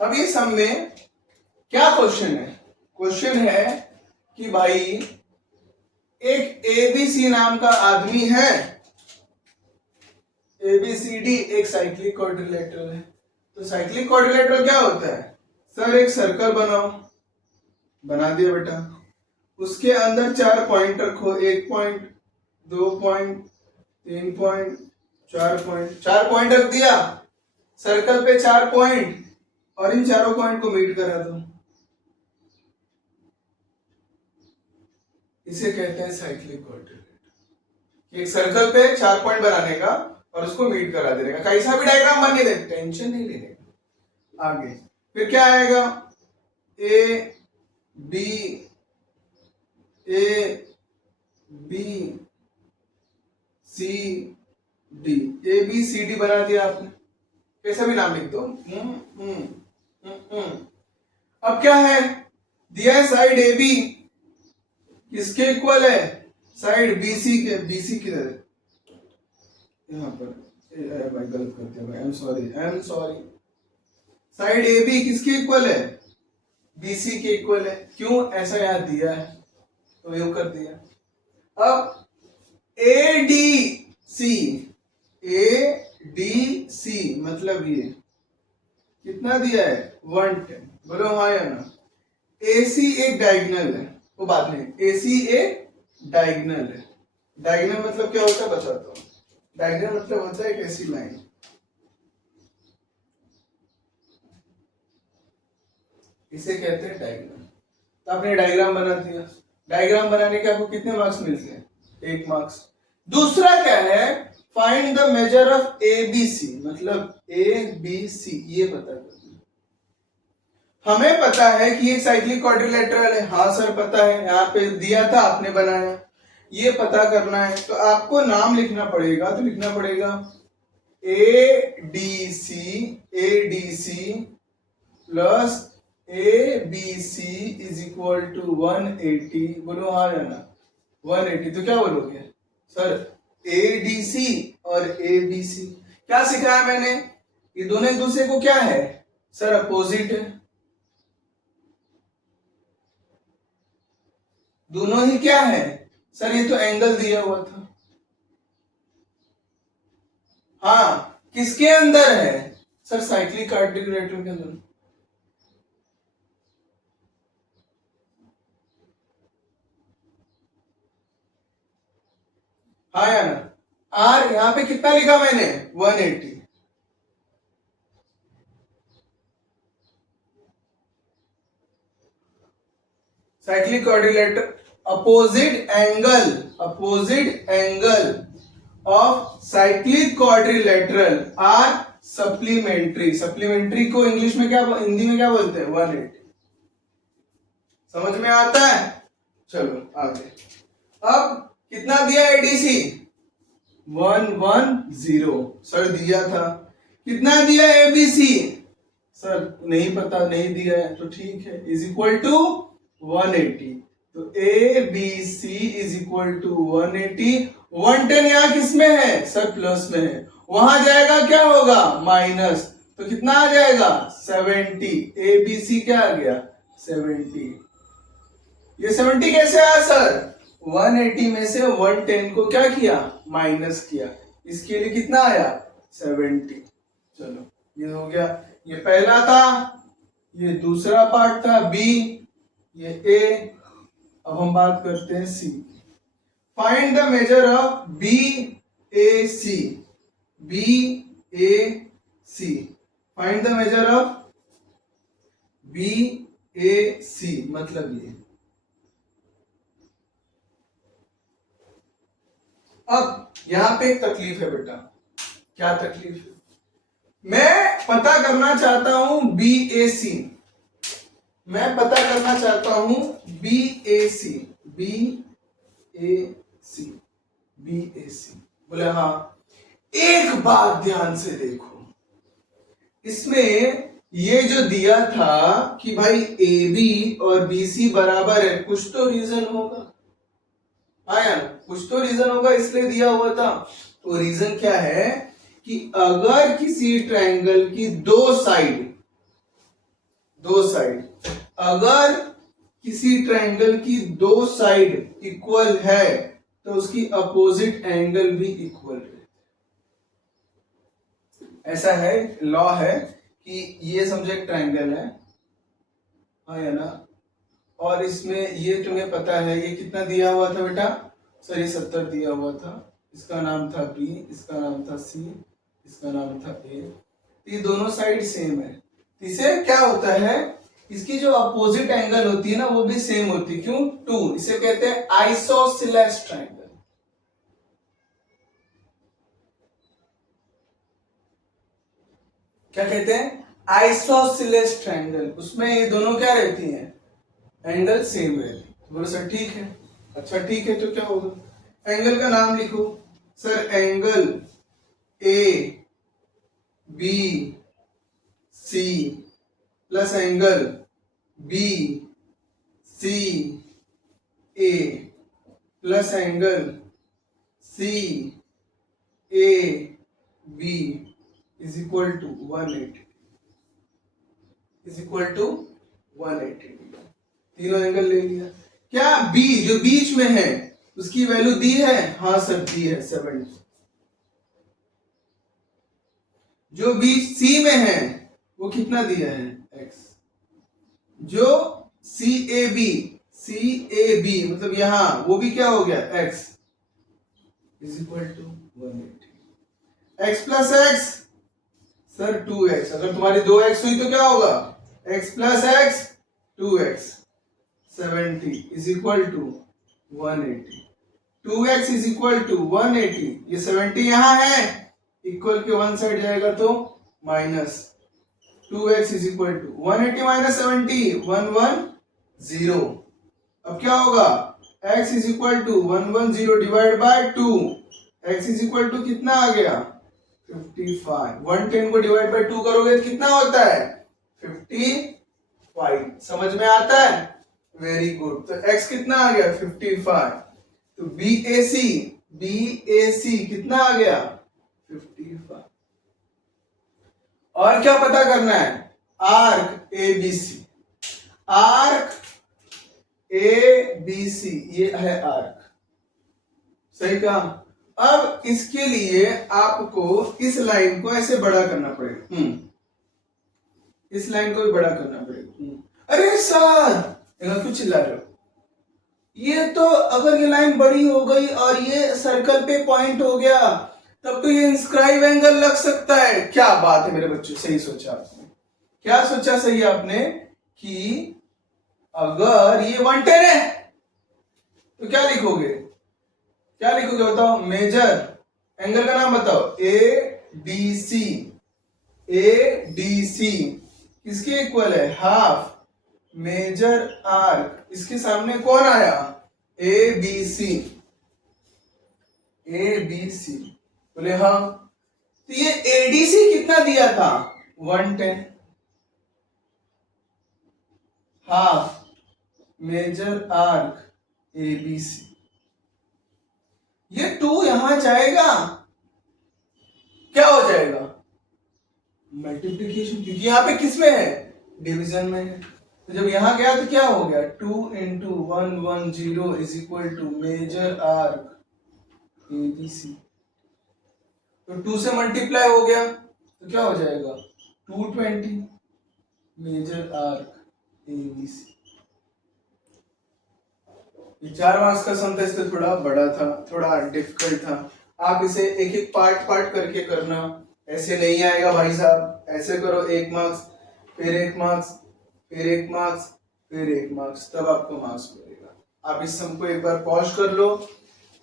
अब ये सम में क्या क्वेश्चन है? क्वेश्चन है कि भाई एक एबीसी नाम का आदमी है, एबीसीडी एक साइक्लिक क्वाड्रिलेटरल है। तो साइक्लिक क्वाड्रिलेटरल क्या होता है? सर एक सर्कल बनाओ, बना दिया बेटा, उसके अंदर 4 पॉइंट रखो, 1 point, 2 point, 3 point, 4 point, 4 point रख दिया सर्कल पे, 4 पॉइंट, और इन चारों पॉइंट को मीट करा दो। इसे कहते हैं साइक्लिक क्वाड्रिलेटरल। एक सर्कल पे 4 पॉइंट बनाने का और उसको मीट करा देने का, कैसा भी डायग्राम बनने दे, टेंशन नहीं लेने का। आगे फिर क्या आएगा? A B C D, A B C D बना दिया आपने, कैसा भी नाम लिख दो। अब क्या है दिया है? साइड ए बी किसके इक्वल है? साइड बीसी के। बीसी किधर है? यहाँ पर। भाई गलत कर दिया भाई, I am sorry. Side A B किसके इक्वल है? बीसी के इक्वल है। क्यों? ऐसा यहाँ दिया है तो ये कर दिया। अब ए डी सी मतलब ये कितना दिया है? 110। बोलो हाँ या ना? AC एक डायगोनल है, वो बात नहीं, AC एक डायगोनल है। डायगोनल मतलब क्या होता है बताता हूँ। डायगोनल मतलब होता है एक ऐसी लाइन, इसे कहते हैं डायग्राम। तो आपने डायग्राम बना दिया, डायग्राम बनाने के आपको कितने मार्क्स मिलते हैं? 1 मार्क्स। दूसरा क्या है? Find the measure of ABC, मतलब ABC ये पता करना। हमें पता है कि एक साइक्लिक क्वाड्रिलेटरल है, हाँ सर पता है, यहाँ पे दिया था आपने बनाया, ये पता करना है। तो आपको नाम लिखना पड़ेगा, तो लिखना पड़ेगा ADC plus ABC is equal to 180। बोलो हाँ या ना? 180। तो क्या बोलोगे सर? ADC और ABC क्या सिखाया मैंने? ये दोनों एक दूसरे को क्या है सर? अपोजिट है। दोनों ही क्या है सर? ये तो एंगल दिया हुआ था। हाँ किसके अंदर है सर? साइक्लिक क्वाड्रिलेटरल के अंदर। हाँ या ना? आर यहां पे कितना लिखा मैंने? 180। Cyclic quadrilateral opposite angle of cyclic quadrilateral are supplementary. Supplementary को इंग्लिश में क्या, हिंदी में क्या बोलते हैं? 180। समझ में आता है? चलो आगे। अब कितना दिया एडीसी? 110 सर दिया था। कितना दिया एबीसी? सर नहीं पता, नहीं दिया है, तो ठीक है, इज इक्वल टू 180। तो A B C is equal to 180। 110 यहाँ किस में है सर? प्लस में है, वहां जाएगा क्या होगा? माइनस। तो कितना आ जाएगा? 70। ए बी सी क्या आ गया? 70। ये 70 कैसे आया सर? 180 में से 110 को क्या किया? माइनस किया। इसके लिए कितना आया? 70। चलो ये हो गया, ये पहला था, ये दूसरा पार्ट था बी, ये ए। अब हम बात करते हैं C. Find the measure of B A C. B A C, find the measure of B A C मतलब ये। अब यहां पे एक तकलीफ है बेटा। क्या तकलीफ है? मैं पता करना चाहता हूं बी ए सी। मैं पता करना चाहता हूं B A C. B A C, B A सी। बोले हाँ। एक बात ध्यान से देखो, इसमें ये जो दिया था कि भाई ए बी और बी सी बराबर है, कुछ तो रीजन होगा। हाँ यार कुछ तो रीजन होगा, इसलिए दिया हुआ था। तो रीजन क्या है कि अगर किसी ट्रायंगल की दो साइड दो साइड। अगर किसी ट्रायंगल की दो साइड इक्वल है तो उसकी अपोजिट एंगल भी इक्वल है। ऐसा है, लॉ है कि ये समझो एक ट्रायंगल है, हाँ या ना, और इसमें ये तुम्हें पता है ये कितना दिया हुआ था बेटा, सर ये 70 दिया हुआ था, इसका नाम था बी, इसका नाम था सी, इसका नाम था ए। ये दोनों साइड सेम है, इसे क्या होता है, इसकी जो अपोजिट एंगल होती है ना वो भी सेम होती है। क्यों? 2। इसे कहते हैं आइसोसेलेस ट्रायंगल। क्या कहते हैं? Isosceles triangle. उसमें ये दोनों क्या रहती हैं, एंगल सेम रहती है। तो बोलो सर ठीक है। अच्छा ठीक है, तो क्या होगा, एंगल का नाम लिखो। Sir angle A B C plus angle B C A plus angle C A B is equal to 180 is equal to 180। तीनों एंगल ले लिया। क्या बी जो बीच में है उसकी वैल्यू दी है? हाँ सर दी है 70। जो बीच सी में है वो कितना दिया है? x। जो सी ए बी मतलब यहां, वो भी क्या हो गया? x is equal to 180। x plus x, sir 2x। अगर तुम्हारी 2x हुई तो क्या होगा? x plus x 2x 70 is equal to 180। 2x is equal to 180। ये 70 यहां है, इक्वल के वन साइड जाएगा तो minus. 2x is equal to 180 minus 70 110। अब क्या होगा? x is equal to 110 divide by 2। x is equal to कितना आ गया? 55। 110 को डिवाइड बाय 2 करोगे तो कितना होता है? 55। समझ में आता है? Very good. तो x कितना आ गया? 55। तो BAC कितना आ गया? 55। और क्या पता करना है? Arc ABC। आर्क ABC ये है आर्क, सही कहा। अब इसके लिए आपको इस लाइन को ऐसे बड़ा करना पड़ेगा। इस लाइन को भी बड़ा करना पड़ेगा। अरे सर क्यों चिल्ला रहे हो? ये तो अगर ये लाइन बड़ी हो गई और ये सर्कल पे पॉइंट हो गया तब तो ये इंस्क्राइब एंगल लग सकता है। क्या बात है मेरे बच्चों, सही सोचा आपने। क्या सोचा सही आपने कि अगर ये 110 है तो क्या लिखोगे? क्या लिखोगे बताओ? मेजर एंगल का नाम बताओ। ADC। ADC किसके इक्वल है? Half major arc. इसके सामने कौन आया? ABC। ABC बोले हाँ। तो ये ADC कितना दिया था? 110। Half major arc ABC। ये 2 यहां जाएगा, क्या हो जाएगा? मल्टीप्लीकेशन, क्योंकि यहां पे किस में है? डिवीजन में है। तो जब यहां गया तो क्या हो गया? 2 into 110 is equal to major arc ABC। तो 2 से मल्टीप्लाई हो गया तो क्या हो जाएगा? 220 मेजर आर्क ABC। ये 4 मार्क्स का सम था, इसलिए थोड़ा बड़ा था, थोड़ा डिफिकल्ट था। आप इसे एक एक पार्ट करके करना, ऐसे नहीं आएगा भाई साहब। ऐसे करो, 1 मार्क्स फिर 1 मार्क्स फिर 1 मार्क्स फिर 1 मार्क्स, तब आपको मार्क्स मिलेगा। आप इस सम को एक बार पॉज कर लो,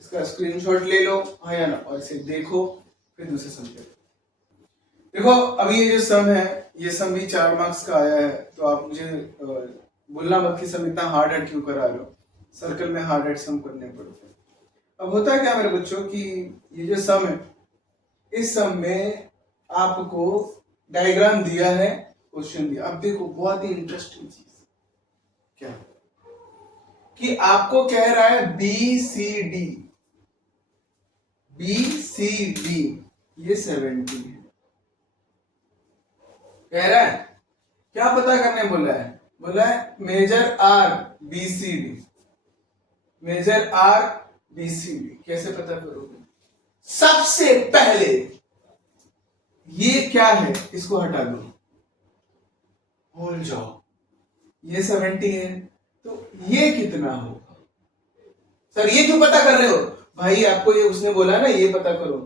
इसका स्क्रीनशॉट ले लो, हाँ या ना, और इसे देखो, फिर दूसरे सम पे देखो। अभी ये जो सम है ये सम भी 4 मार्क्स का आया है, तो आप मुझे बोलना मत कि सम इतना हार्ड है क्यों करा लो। सर्कल में हार्ड एड सम करने पड़ते हैं। अब होता है क्या मेरे बच्चों कि ये जो सम है, इस सम में आपको डायग्राम दिया है, क्वेश्चन दिया। अब देखो बहुत ही इंटरेस्टिंग चीज क्या कि आपको कह रहा है BCD ये 70 है, कह रहा है क्या पता करने बोला है? बोला है major arc B C D. Major arc B C D कैसे पता करोगे? सबसे पहले ये क्या है इसको हटा दो, भूल जाओ। ये 70 है तो ये कितना होगा? सर ये क्यों पता कर रहे हो? भाई आपको ये उसने बोला ना ये पता करो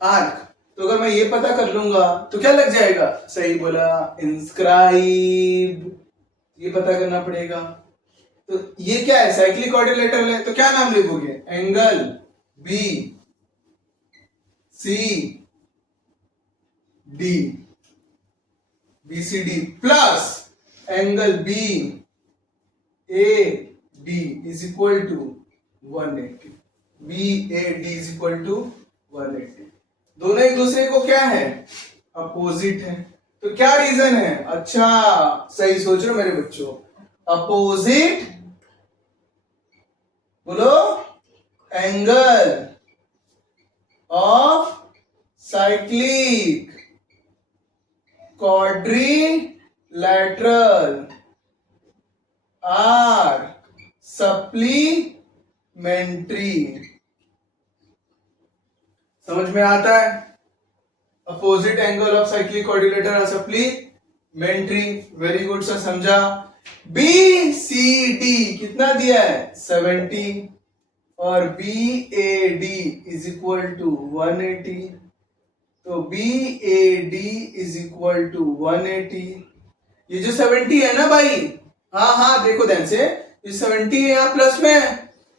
आर्क, तो अगर मैं ये पता कर लूंगा तो क्या लग जाएगा? सही बोला, इंस्क्राइब। ये पता करना पड़ेगा। तो ये क्या है? साइक्लिक क्वाड्रिलेटरल है तो क्या नाम लिखोगे? Angle B C D, B C D plus angle B A D is equal to 180। B A D is equal to 180। दोनों एक दूसरे को क्या है? अपोजिट है। तो क्या रीजन है? अच्छा सही सोच रहे हो मेरे बच्चों। अपोजिट बोलो, angle of cyclic quadrilateral are supplementary. समझ में आता है? Opposite angle of cyclic quadrilateral are supplementary. Very good sir, समझा। बी सी डी कितना दिया है? 70 और B A D is equal to 180। तो B A D is equal to 180। ये जो 70 है ना भाई, हाँ हाँ देखो ध्यान से, ये 70 है यहाँ प्लस में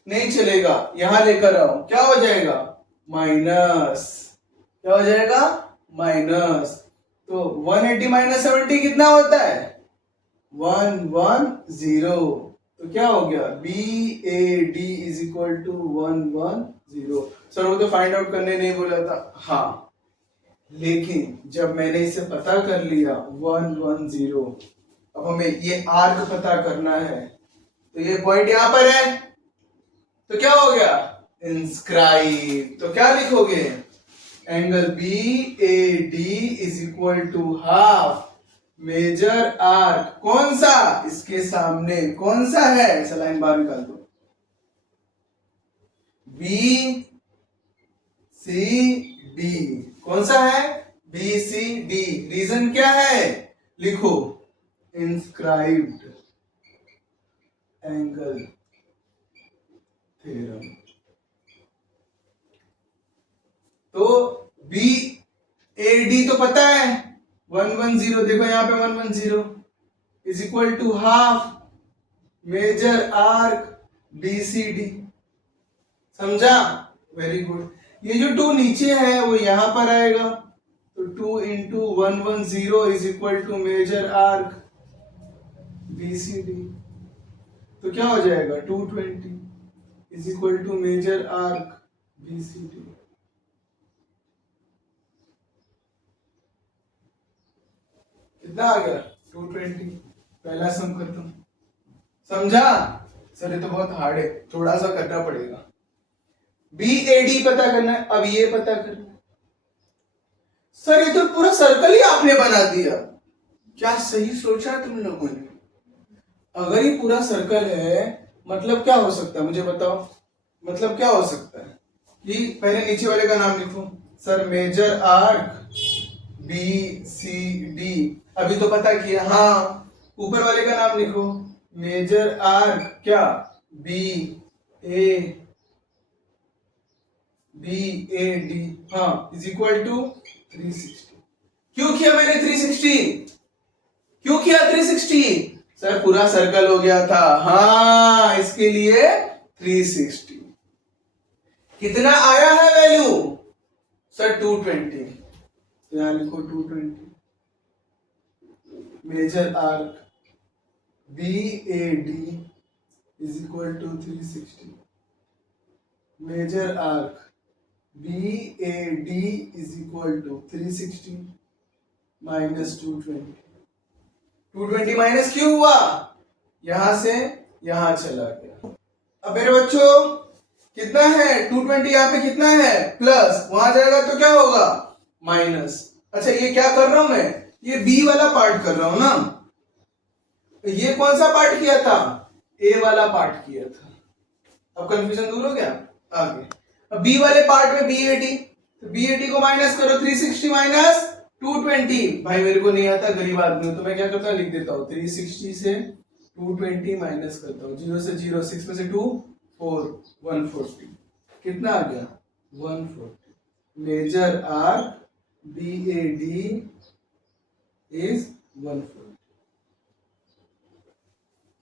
नहीं चलेगा, यहां लेकर आओ, क्या हो जाएगा? माइनस। क्या हो जाएगा? माइनस। तो 180 माइनस 70 कितना होता है? 110। तो क्या हो गया? B A D is equal to 110। Sir वो तो फाइंड आउट करने नहीं बोला था। हाँ, लेकिन जब मैंने इसे पता कर लिया 110, अब हमें ये आर्क पता करना है, तो ये पॉइंट यहां पर है, तो क्या हो गया? इंस्क्राइब। तो क्या लिखोगे? Angle B A D is equal to half major arc. कौन सा? इसके सामने कौन सा है? ऐसा लाइन बाहर निकाल दो। बी सी डी कौन सा है? B C D. रीजन क्या है? लिखो, इंस्क्राइब्ड एंगल थ्योरम। तो बी ए डी तो पता है 110, देखो यहां पे 110 is equal to half major arc B C D. समझा? Very good. ये जो 2 नीचे है वो यहां पर आएगा, तो 2 into 110 is equal to major arc B C D. तो क्या हो जाएगा? 220 is equal to major arc B C D. कितना आ गया? 220। पहला सम करता हूं। समझा? सर ये तो बहुत हार्ड है, थोड़ा सा करना पड़ेगा। बी ए डी पता करना है, अब ये पता करना है। सर ये तो पूरा सर्कल ही आपने बना दिया। क्या सही सोचा तुम लोगों ने? अगर ये पूरा सर्कल है मतलब क्या हो सकता है मुझे बताओ? मतलब क्या हो सकता है कि पहले नीचे वाले का नाम लिखो। Sir major arc B C D अभी तो पता किया। हाँ, ऊपर वाले का नाम लिखो। मेजर आर्क क्या? बी ए डी, हाँ, इज इक्वल टू 360। क्यों किया मैंने 360? क्यों किया 360? सर पूरा सर्कल हो गया था। हाँ, इसके लिए 360। कितना आया है वैल्यू? सर 220। तो यहां लिखो 220। Major arc B A D is equal to 360। Major arc B A D is equal to 360 minus 220। 220 minus क्यों हुआ? यहां से यहां चला गया। अब मेरे बच्चों कितना है? 220 यहां पे कितना है? प्लस, वहां जाएगा तो क्या होगा? माइनस। अच्छा ये क्या कर रहा हूं मैं? ये बी वाला पार्ट कर रहा हूं ना, ये कौन सा पार्ट किया था, ए वाला पार्ट किया था। अब कंफ्यूजन दूर हो गया। आगे अब बी वाले पार्ट में बी80, तो बी80 को माइनस करो, 360 माइनस 220। भाई मेरे को नहीं आता, गरीब आदमी हूं, तो मैं क्या करता हूं, लिख देता हूं 360 से 220 माइनस करता हूं, 0 से 0, 6 में से 2 4, 140। कितना आ गया 140। Major arc BAD is 140।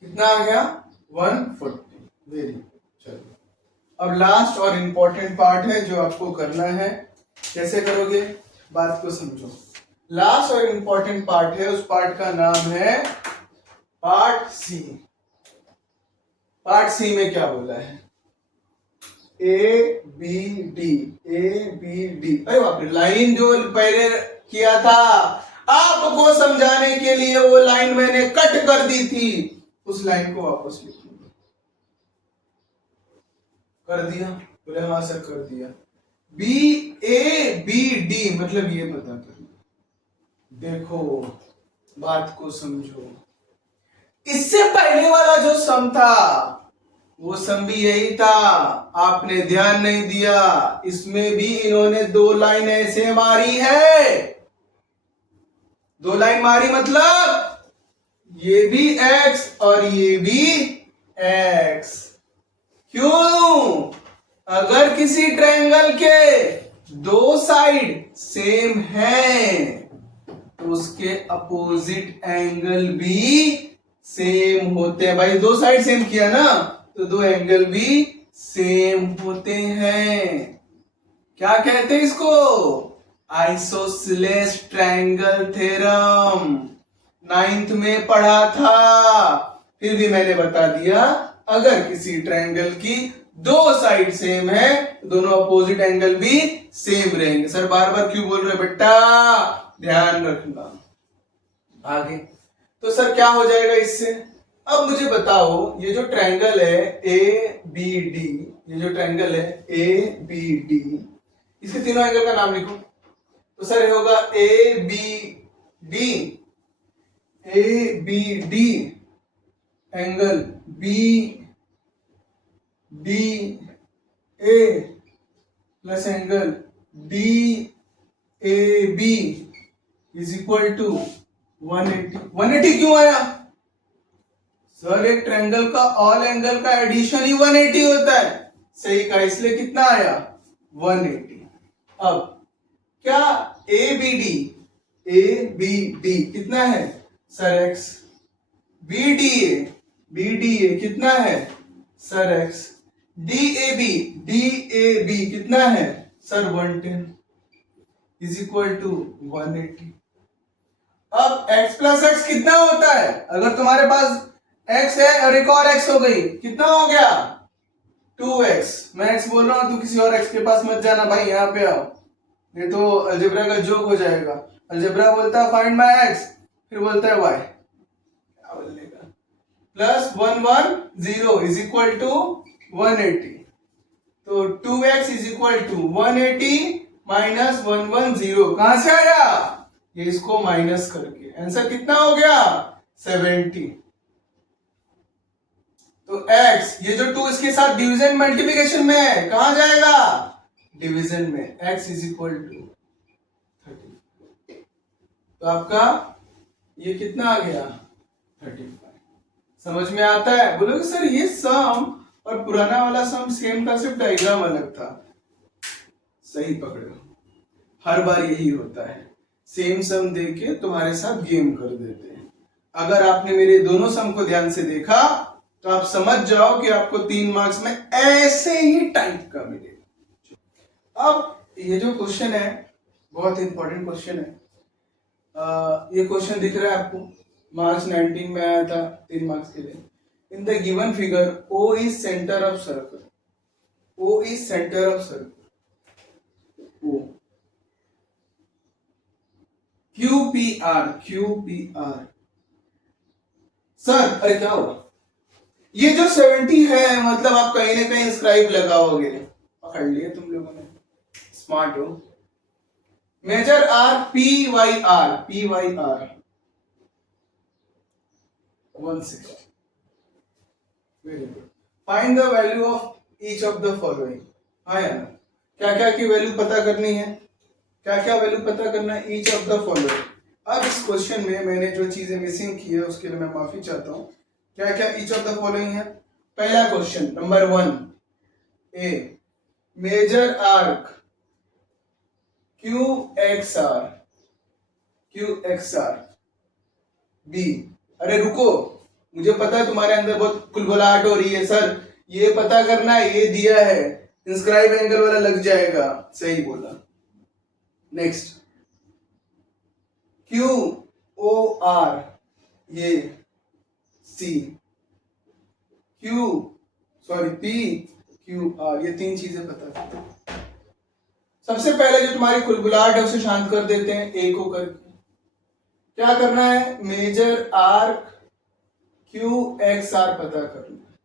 कितना आ गया 140। Very good. चलो अब लास्ट और इंपॉर्टेंट पार्ट है जो आपको करना है। कैसे करोगे, बात को समझो। लास्ट और इंपॉर्टेंट पार्ट है, उस पार्ट का नाम है पार्ट सी। पार्ट सी में क्या बोला है, ABD, ABD। अरे बाप रे, लाइन जो पहले किया था आपको समझाने के लिए, वो लाइन मैंने कट कर दी थी, उस लाइन को वापस लिखूंगा। कर दिया, बोले हाँ सर कर दिया। BABD मतलब ये पता करना। देखो बात को समझो, इससे पहले वाला जो सम था वो सम भी यही था, आपने ध्यान नहीं दिया। इसमें भी इन्होंने दो लाइन ऐसे मारी है, दो लाइन मारी मतलब ये भी x और ये भी x। क्यों, अगर किसी ट्रायंगल के दो साइड सेम हैं तो उसके अपोजिट एंगल भी सेम होते हैं। भाई दो साइड सेम किया ना, तो दो एंगल भी सेम होते हैं। क्या कहते हैं इसको, आइसोसेलेस ट्रायंगल थ्योरम। 9th में पढ़ा था, फिर भी मैंने बता दिया। अगर किसी ट्रायंगल की दो साइड सेम है तो दोनों अपोजिट एंगल भी सेम रहेंगे। सर बार बार क्यों बोल रहे बेटा, ध्यान रखना। आगे तो सर क्या हो जाएगा इससे, अब मुझे बताओ, ये जो ट्रायंगल है ABD, ये जो ट्रायंगल है ABD, इसके तीनों एंगल का नाम लिखो। तो सर ये होगा ABD angle BDA plus angle DAB is equal to 180। 180 क्यों आया सर, एक ट्रायंगल का ऑल एंगल का एडिशन ही 180 होता है। सही कहा, इसलिए कितना आया 180। अब क्या ABD कितना है सर x, BDA कितना है सर x, DAB कितना है सर 110 इज इक्वल टू 180। अब x प्लस x कितना होता है, अगर तुम्हारे पास x है और एक और x हो गई, कितना हो गया 2x। मैं x बोल रहा हूं, तू किसी और x के पास मत जाना भाई, यहाँ पे आओ, नहीं तो अलजेब्रा का जोक हो जाएगा। अलजेब्रा बोलता है फाइंड माय x, फिर बोलता है y, क्या बोलने का, प्लस 110 इज इक्वल टू 180। तो 2x is equal to 180 minus 110 कहां से आया, ये इसको माइनस करके आंसर कितना हो गया 70। तो x, ये जो 2 इसके साथ डिवीजन मल्टीप्लिकेशन में है, कहां जाएगा डिवीजन में, x इज इक्वल टू 30। तो आपका ये कितना आ गया 35। समझ में आता है, बोलोगे सर ये सम और पुराना वाला सम सेम था, सिर्फ डायग्राम अलग था। सही पकड़े हो, हर बार यही होता है, सेम सम देके तुम्हारे साथ गेम कर देते हैं। अगर आपने मेरे दोनों सम को ध्यान से देखा तो आप समझ जाओ कि आपको 3 मार्क्स में ऐसे ही टाइप का मिलेगा। अब ये जो क्वेश्चन है बहुत इंपॉर्टेंट क्वेश्चन है। ये क्वेश्चन दिख रहा है आपको, मार्च 19 में आया था 3 मार्क्स के लिए। In the given figure O is centre of circle, O is centre of circle, O QPR sir अरे क्या हुआ, ये जो 70 है मतलब आप कहीं ना कहीं स्क्राइब लगाओगे, पकड़ लिए तुम लोगों ने, स्मार्ट हो। Major arc P Y R 160. Very good. Find the value of each of the following. हाँ यार, क्या क्या की वैल्यू पता करनी है, क्या क्या वैल्यू पता करना है, ईच ऑफ द फॉलोइंग. अब इस क्वेश्चन में मैंने जो चीजें मिसिंग की है उसके लिए मैं माफी चाहता हूं. क्या क्या ईच ऑफ द फॉलोइंग है. पहला क्वेश्चन नंबर 1 ए, मेजर आर्क QXR बी. अरे रुको, मुझे पता है तुम्हारे अंदर बहुत कुलबुलाहट हो रही है. सर ये पता करना है, ये दिया है, इंस्क्राइब एंगल वाला लग जाएगा. सही बोला. नेक्स्ट QOR ये C PQR ये तीन चीजें पता करते हैं. सबसे पहले जो तुम्हारी कुलबुलाहट है उसे शांत कर देते हैं एक को करके. क्या करना है, मेजर आर्क QXR पता करना है.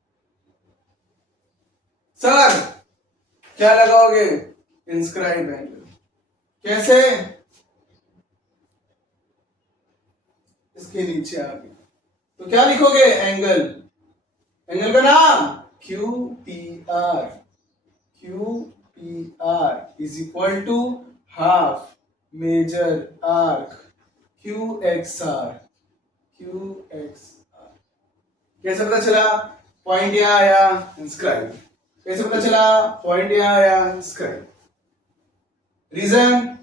सर क्या लगाओगे, इंस्क्राइब एंगल. कैसे, इसके नीचे आ गया तो क्या लिखोगे, एंगल. एंगल का नाम QPR is equal to half major arc QXR. कैसे पता चला, पॉइंट यहां आया, इंस्क्राइब. कैसे पता चला, पॉइंट यहां आया, इंस्क्राइब. रीजन,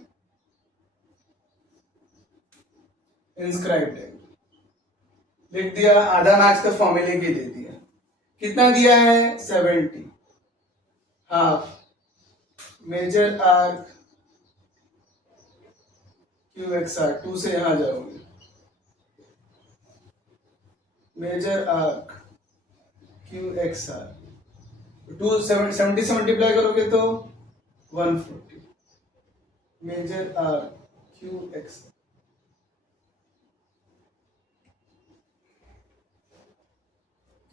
इंस्क्राइब लिख दिया. आधा मार्क्स का फॉर्मूले के दे दिया. कितना दिया है, 70. हाफ मेजर आर्क QXR 2 से यहां जाओगे, मेजर आर्क QXR 2 70 से मल्टीप्लाई करोगे तो 140. Major arc QXR.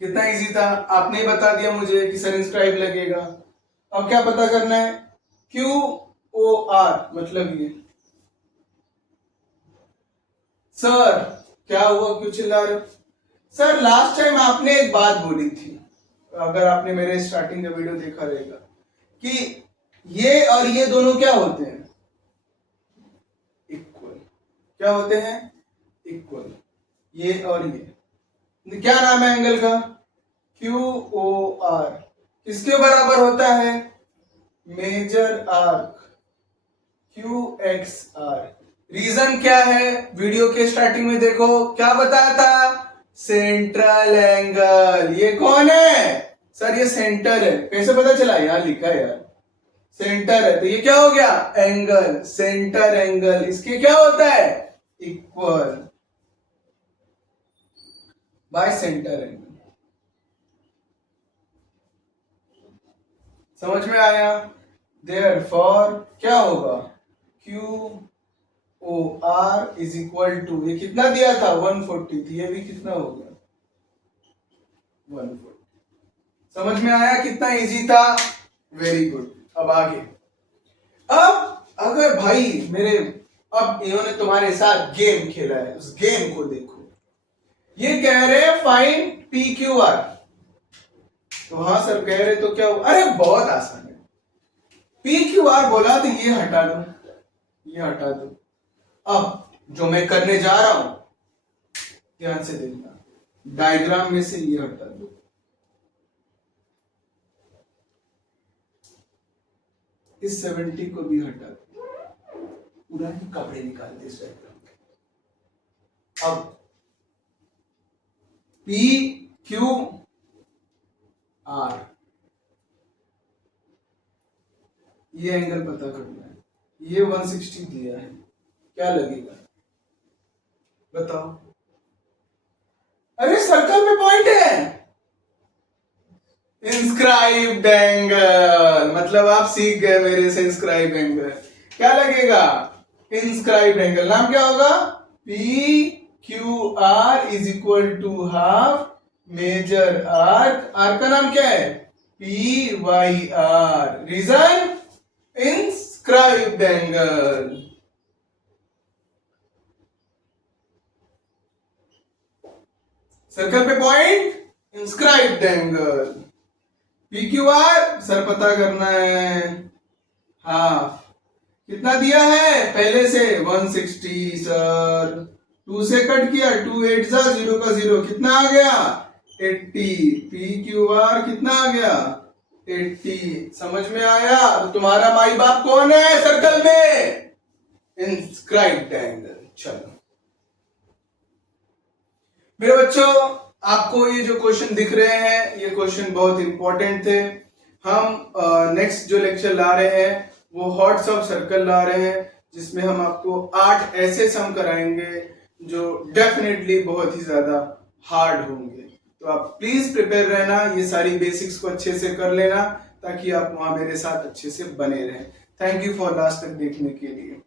कितना इजी था, आपने ही बता दिया मुझे कि सर इंस्क्राइब लगेगा. अब क्या पता करना है, QOR मतलब ये. सर क्या हुआ, क्यों चिल्ला रहे हो. सर लास्ट टाइम आपने एक बात बोली थी, अगर आपने मेरे स्टार्टिंग का वीडियो देखा रहेगा, कि ये और ये दोनों क्या होते हैं, इक्वल. क्या होते हैं, इक्वल. ये और ये क्या नाम है एंगल का, QOR. किसके बराबर होता है, मेजर आर्क QXR. रीजन क्या है, वीडियो के स्टार्टिंग में देखो क्या बताया था, सेंट्रल एंगल. ये कौन है, सर ये सेंटर है. कैसे पता चला, यहां लिखा है यार, सेंटर है. तो ये क्या हो गया, एंगल. सेंटर एंगल इसके क्या होता है, इक्वल बाय सेंटर एंगल. समझ में आया. देयरफॉर क्या होगा, QOR इज इक्वल टू, ये कितना दिया था 140 थी, ये भी कितना हो गया 140. समझ में आया, कितना इजी था. Very good. अब आगे, अब अगर भाई मेरे, अब इन्होंने तुम्हारे साथ गेम खेला है, उस गेम को देखो. ये कह रहे हैं फाइंड PQR. तो हाँ सर कह रहे तो क्या हो, अरे बहुत आसान है. PQR बोला तो ये हटा दो, ये हटा दो. अब जो मैं करने जा रहा हूं ध्यान से देखना, डायग्राम में से ये हटा दो. इस 70 को भी हटा दो, पूरा ही कपड़े निकाल दे इस डायग्राम के. अब PQR ये एंगल पता करना है. ये 160 दिया है, क्या लगेगा बताओ. अरे सर्कल में पॉइंट है, इंस्क्राइब्ड एंगल. मतलब आप सीख गए मेरे से इंस्क्राइब एंगल. क्या लगेगा, इंस्क्राइब्ड एंगल. नाम क्या होगा, PQR is equal to half major arc. Arc का नाम क्या है, PYR. Reason, inscribed angle. Circle पे point, inscribe the angle. P Q R sir पता करना है, हाफ कितना दिया है पहले से 160 सर, 2 से कट किया, 2 8 जा 0 का 0, कितना आ गया 80। पी क्यू आर कितना आ गया 80। समझ में आया? तो तुम्हारा माई बाप कौन है सर्कल में? Inscribe the angle. चलो मेरे बच्चों, आपको ये जो क्वेश्चन दिख रहे हैं ये क्वेश्चन बहुत इंपॉर्टेंट थे। हम नेक्स्ट जो लेक्चर ला रहे हैं वो हॉट्स ऑफ सर्कल ला रहे हैं, जिसमें हम आपको 8 ऐसे सम कराएंगे जो डेफिनेटली बहुत ही ज्यादा हार्ड होंगे। तो आप प्लीज प्रिपेयर रहना, ये सारी बेसिक्स को अच्छे से कर लेना ताकि आप वहां मेरे साथ अच्छे से बने रहें। थैंक यू फॉर लास्ट तक देखने के लिए।